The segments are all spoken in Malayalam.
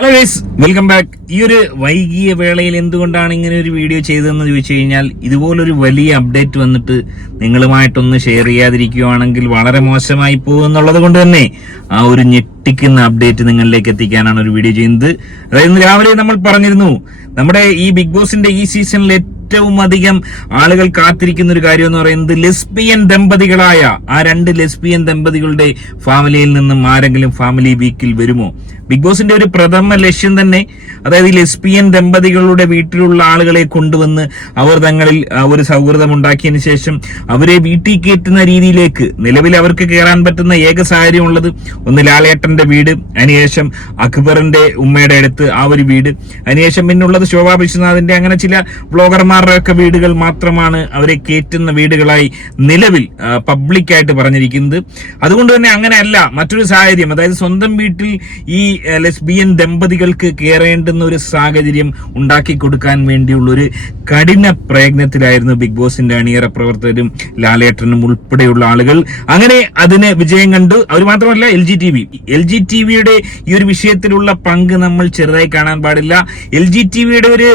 Hello guys, welcome back. ഈ ഒരു വൈകിയ വേളയിൽ എന്തുകൊണ്ടാണ് ഇങ്ങനെ ഒരു വീഡിയോ ചെയ്തതെന്ന് ചോദിച്ചു കഴിഞ്ഞാൽ, ഇതുപോലൊരു വലിയ അപ്ഡേറ്റ് വന്നിട്ട് നിങ്ങളുമായിട്ടൊന്ന് ഷെയർ ചെയ്യാതിരിക്കുകയാണെങ്കിൽ വളരെ മോശമായി പോകും എന്നുള്ളത് കൊണ്ട് തന്നെ ആ ഒരു ഞെട്ടിക്കുന്ന അപ്ഡേറ്റ് നിങ്ങളിലേക്ക് എത്തിക്കാനാണ് ഒരു വീഡിയോ ചെയ്യുന്നത്. അതായത് ഇന്ന് രാവിലെ നമ്മൾ പറഞ്ഞിരുന്നു, നമ്മുടെ ഈ ബിഗ് ബോസിന്റെ ഈ സീസണിൽ ഏറ്റവും അധികം ആളുകൾ കാത്തിരിക്കുന്ന ഒരു കാര്യം എന്ന് പറയുന്നത് ലെസ്ബിയൻ ദമ്പതികളായ ആ രണ്ട് ലെസ്ബിയൻ ദമ്പതികളുടെ ഫാമിലിയിൽ നിന്നും ആരെങ്കിലും ഫാമിലി വീക്കിൽ വരുമോ? ബിഗ് ബോസിന്റെ ഒരു പ്രഥമ ലക്ഷ്യം തന്നെ, അതായത് ഈ ലെസ്ബിയൻ ദമ്പതികളുടെ വീട്ടിലുള്ള ആളുകളെ കൊണ്ടുവന്ന് അവർ തങ്ങളിൽ ഒരു സൗഹൃദം ഉണ്ടാക്കിയതിനു ശേഷം അവരെ വീട്ടിൽ കയറ്റുന്ന രീതിയിലേക്ക്. നിലവിൽ അവർക്ക് കയറാൻ പറ്റുന്ന ഏക സാഹചര്യം ഉള്ളത് ഒന്ന് ലാലേട്ടന്റെ വീട്, അതിനുശേഷം അക്ബറിന്റെ ഉമ്മയുടെ അടുത്ത് ആ ഒരു വീട്, അതിനുശേഷം പിന്നുള്ളത് ശോഭാ വിശ്വനാഥിന്റെ, അങ്ങനെ ചില വ്ളോഗർമാരുടെ ഒക്കെ വീടുകൾ മാത്രമാണ് അവരെ കയറ്റുന്ന വീടുകളായി നിലവിൽ പബ്ലിക്കായിട്ട് പറഞ്ഞിരിക്കുന്നത്. അതുകൊണ്ട് തന്നെ അങ്ങനെയല്ല മറ്റൊരു സാഹചര്യം, അതായത് സ്വന്തം വീട്ടിൽ ഈ ലെസ്ബിയൻ ദമ്പതികൾക്ക് കയറേണ്ടുന്ന ഒരു സാഹചര്യം ഉണ്ടാക്കി കൊടുക്കാൻ വേണ്ടിയുള്ള ഒരു കഠിന പ്രയത്നത്തിലായിരുന്നു ബിഗ് ബോസിന്റെ അണിയറ പ്രവർത്തകരും ലാലേട്ടനും ഉൾപ്പെടെയുള്ള ആളുകൾ. അങ്ങനെ അതിന് വിജയം കണ്ടു. അവർ മാത്രമല്ല, എൽ ജി ടി വിയുടെ ഈ ഒരു വിഷയത്തിലുള്ള പങ്ക് നമ്മൾ ചെറുതായി കാണാൻ പാടില്ല. എൽ ജി ടി വിയുടെ ഒരു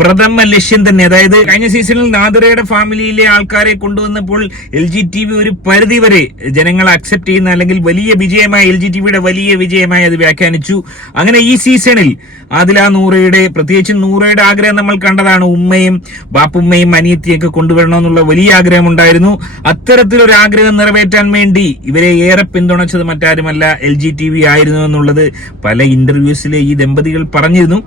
പ്രഥമ ലക്ഷ്യം തന്നെ, അതായത് കഴിഞ്ഞ സീസണിൽ നാദിറയുടെ ഫാമിലിയിലെ ആൾക്കാരെ കൊണ്ടുവന്നപ്പോൾ എൽ ജി ടി വി ഒരു പരിധി വരെ ജനങ്ങളെ അക്സെപ്റ്റ് ചെയ്യുന്ന, അല്ലെങ്കിൽ വലിയ വിജയമായി എൽ ജി ടി വിയുടെ വലിയ വിജയമായി അത് വ്യാഖ്യാനിച്ചു. അങ്ങനെ ഈ സീസണിൽ ആദില നൂറയുടെ, പ്രത്യേകിച്ച് നൂറയുടെ ആഗ്രഹം നമ്മൾ കണ്ടതാണ്, ഉമ്മയും ബാപ്പുമ്മയും അനിയത്തിയൊക്കെ കൊണ്ടുവരണമെന്നുള്ള വലിയ ആഗ്രഹം ഉണ്ടായിരുന്നു. അത്തരത്തിലൊരു ആഗ്രഹം നിറവേറ്റാൻ വേണ്ടി ഇവരെ ഏറെ പിന്തുണച്ചത് മറ്റാരുമല്ല എൽ ജി ടി വി ആയിരുന്നു എന്നുള്ളത് പല ഇന്റർവ്യൂസിലെ ഈ ദമ്പതികൾ പറഞ്ഞിരുന്നു.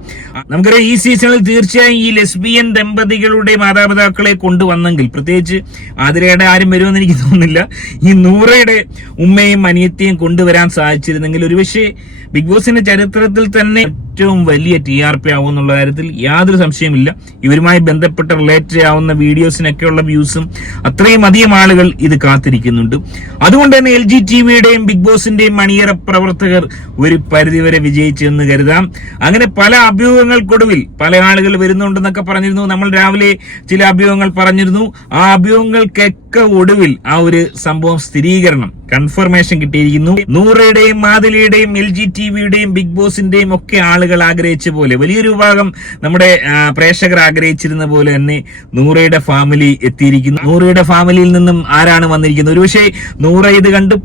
നമുക്കറിയാം, ഈ സീസണിൽ തീർച്ചയായും ഈ ലെസ്ബിയൻ ദമ്പതികളുടെ മാതാപിതാക്കളെ കൊണ്ടുവന്നെങ്കിൽ, പ്രത്യേകിച്ച് ആതിരയുടെ ആരും വരുമെന്ന് എനിക്ക് തോന്നുന്നില്ല, ഈ നൂറയുടെ ഉമ്മയും അനിയത്തിയും കൊണ്ടുവരാൻ സാധിച്ചിരുന്നെങ്കിൽ ഒരുപക്ഷെ ബിഗ് ബോസിന്റെ ചരിത്രത്തിൽ തന്നെ ഏറ്റവും വലിയ TRP ആവും എന്നുള്ള കാര്യത്തിൽ യാതൊരു സംശയമില്ല. ഇവരുമായി ബന്ധപ്പെട്ട് റിലേറ്റഡ് ആവുന്ന വീഡിയോസിനൊക്കെയുള്ള വ്യൂസും അത്രയും അധികം ആളുകൾ ഇത് കാത്തിരിക്കുന്നുണ്ട്. അതുകൊണ്ട് തന്നെ എൽ ജി ടി വിയുടെയും ബിഗ് ബോസിന്റെയും അണിയറ പ്രവർത്തകർ ഒരു പരിധിവരെ വിജയിച്ചെന്ന് കരുതാം. അങ്ങനെ പല അഭ്യൂഹങ്ങൾക്കൊടുവിൽ പല ആളുകൾ വരുന്നുണ്ടെന്നൊക്കെ പറഞ്ഞിരുന്നു. നമ്മൾ രാവിലെ ചില അഭ്യൂഹങ്ങൾ പറഞ്ഞിരുന്നു. ആ അഭ്യൂഹങ്ങൾക്കൊക്കെ ഒടുവിൽ ആ ഒരു സംഭവം സ്ഥിരീകരണം, കൺഫർമേഷൻ കിട്ടിയിരിക്കുന്നു. നൂറയുടെയും മാതിലിയുടെയും എൽ ജി ടി വിയുടെയും ബിഗ് ബോസിന്റെയും ഒക്കെ ആളുകൾ ആഗ്രഹിച്ച പോലെ, വലിയൊരു വിഭാഗം നമ്മുടെ പ്രേക്ഷകർ ആഗ്രഹിച്ചിരുന്ന പോലെ തന്നെ നൂറയുടെ ഫാമിലി എത്തിയിരിക്കുന്നു. നൂറയുടെ ഫാമിലിയിൽ നിന്നും ആരാണ് വന്നിരിക്കുന്നത്? ഒരുപക്ഷെ നൂറ ഇത് കണ്ട്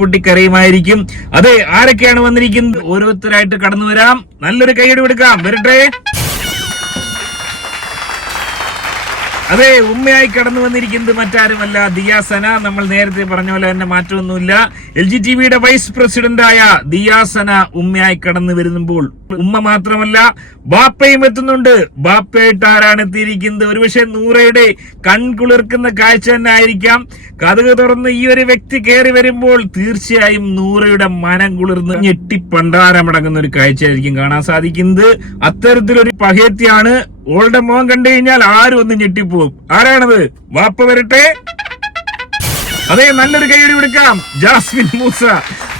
പൊട്ടി കരയുമായിരിക്കും. അതെ, ആരൊക്കെയാണ് വന്നിരിക്കുന്നത്? ഓരോരുത്തരായിട്ട് കടന്നു വരാം. നല്ലൊരു കൈയ്യടി കൊടുക്കാം. വരട്ടെ. അതെ, ഉമ്മയായി കടന്നു വന്നിരിക്കുന്നത് മറ്റാരുമല്ല, ദിയാസന. നമ്മൾ നേരത്തെ പറഞ്ഞ പോലെ തന്നെ മാറ്റമൊന്നുമില്ല. എൽ ജി ടി വിയുടെ വൈസ് പ്രസിഡന്റായ ദിയാസന ഉമ്മയായി കടന്നു വരുമ്പോൾ ഉമ്മ മാത്രമല്ല, ബാപ്പയും എത്തുന്നുണ്ട്. ബാപ്പയായിട്ട് ആരാണ് എത്തിയിരിക്കുന്നത്? ഒരുപക്ഷെ നൂറയുടെ കൺകുളിർക്കുന്ന കാഴ്ച തന്നെ ആയിരിക്കാം. കതക് തുറന്ന് ഈ ഒരു വ്യക്തി കയറി വരുമ്പോൾ തീർച്ചയായും നൂറയുടെ മനം കുളിർന്ന് ഞെട്ടിപ്പണ്ടാരമടങ്ങുന്ന ഒരു കാഴ്ചയായിരിക്കും കാണാൻ സാധിക്കുന്നത്. അത്തരത്തിലൊരു പഹയത്തിയാണ്. ഓളുടെ മുഖം കണ്ടു കഴിഞ്ഞാൽ ആരും ഒന്ന് ഞെട്ടിപ്പോവും. ആരാണത്? വാപ്പ വരട്ടെ. അതെ, നല്ലൊരു കൈയടി കൊടുക്കാം. ജാസ്മിൻ മൂസ.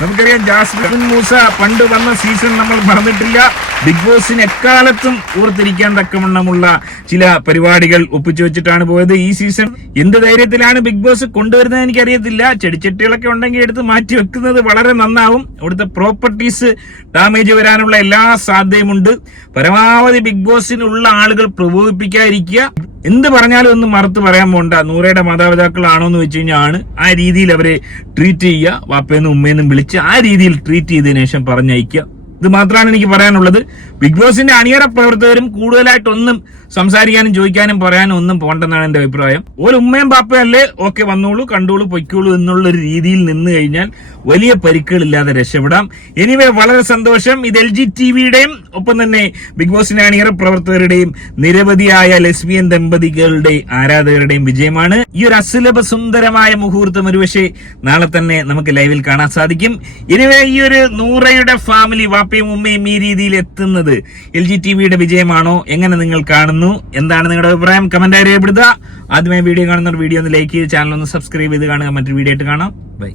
നമുക്കറിയാം, ജാസ്മിൻ മൂസ പണ്ട് വന്ന സീസൺ നമ്മൾ മറന്നിട്ടില്ല. ബിഗ് ബോസിന് എക്കാലത്തും ഓർത്തിരിക്കാൻ തക്കവണ്ണമുള്ള ചില പരിപാടികൾ ഒപ്പിച്ചു വെച്ചിട്ടാണ് പോയത്. ഈ സീസൺ എന്ത് ധൈര്യത്തിലാണ് ബിഗ് ബോസ് കൊണ്ടുവരുന്നത് എനിക്കറിയത്തില്ല. ചെടിച്ചട്ടികളൊക്കെ ഉണ്ടെങ്കിൽ എടുത്ത് മാറ്റി വെക്കുന്നത് വളരെ നന്നാവും. അവിടുത്തെ പ്രോപ്പർട്ടീസ് ഡാമേജ് വരാനുള്ള എല്ലാ സാധ്യതയുമുണ്ട്. പരമാവധി ബിഗ് ബോസിനുള്ള ആളുകൾ പ്രകോപിപ്പിക്കാതിരിക്കുക. എന്ത് പറഞ്ഞാലും ഒന്നും മറുത്ത് പറയാൻ പോണ്ട. നൂറയുടെ മാതാപിതാക്കളാണോ എന്ന് വെച്ച് കഴിഞ്ഞാൽ ആണ് ആ രീതിയിൽ അവരെ ട്രീറ്റ് ചെയ്യുക. വാപ്പയെന്നും ഉമ്മയെന്നും വിളിച്ച് ആ രീതിയിൽ ട്രീറ്റ് ചെയ്തതിനു ശേഷം പറഞ്ഞയക്കുക. ഇത് മാത്രമാണ് എനിക്ക് പറയാനുള്ളത്. ബിഗ് ബോസിന്റെ അണിയറ പ്രവർത്തകരും കൂടുതലായിട്ടൊന്നും സംസാരിക്കാനും ചോദിക്കാനും പറയാനും ഒന്നും പോണ്ടെന്നാണ് എന്റെ അഭിപ്രായം. ഒരു ഉമ്മയും ബാപ്പയും അല്ലേ, ഓക്കെ വന്നോളൂ, കണ്ടോളൂ, പൊയ്ക്കോളൂ എന്നുള്ളൊരു രീതിയിൽ നിന്ന് കഴിഞ്ഞാൽ വലിയ പരിക്കുകളില്ലാതെ രക്ഷപ്പെടാം. എനിവേ, വളരെ സന്തോഷം. ഇത് എൽ ജി ടി വിയുടെയും ഒപ്പം തന്നെ ബിഗ് ബോസിന്റെ അണിയറ പ്രവർത്തകരുടെയും നിരവധിയായ ലെസ്ബിയൻ ദമ്പതികളുടെ ആരാധകരുടെയും വിജയമാണ്. ഈ ഒരു അസുലഭ സുന്ദരമായ മുഹൂർത്തം ഒരുപക്ഷെ നാളെ തന്നെ നമുക്ക് ലൈവിൽ കാണാൻ സാധിക്കും. എനിവേ, ഈ ഒരു നൂറയുടെ ഫാമിലി, വാപ്പയും ഉമ്മയും ഈ രീതിയിൽ എത്തുന്നത് എൽ ജി ടി വിയുടെ വിജയമാണോ? എങ്ങനെ നിങ്ങൾ കാണുന്നു? എന്താണ് നിങ്ങളുടെ അഭിപ്രായം? കമന്റായി രേഖപ്പെടുത്തുക. ആദ്യമായി വീഡിയോ കാണുന്ന വീഡിയോ ഒന്ന് ലൈക്ക് ചെയ്ത് ചാനൽ ഒന്ന് സബ്സ്ക്രൈബ് ചെയ്ത് കാണുക. മറ്റൊരു വീഡിയോ ആയിട്ട് കാണാം. ബൈ.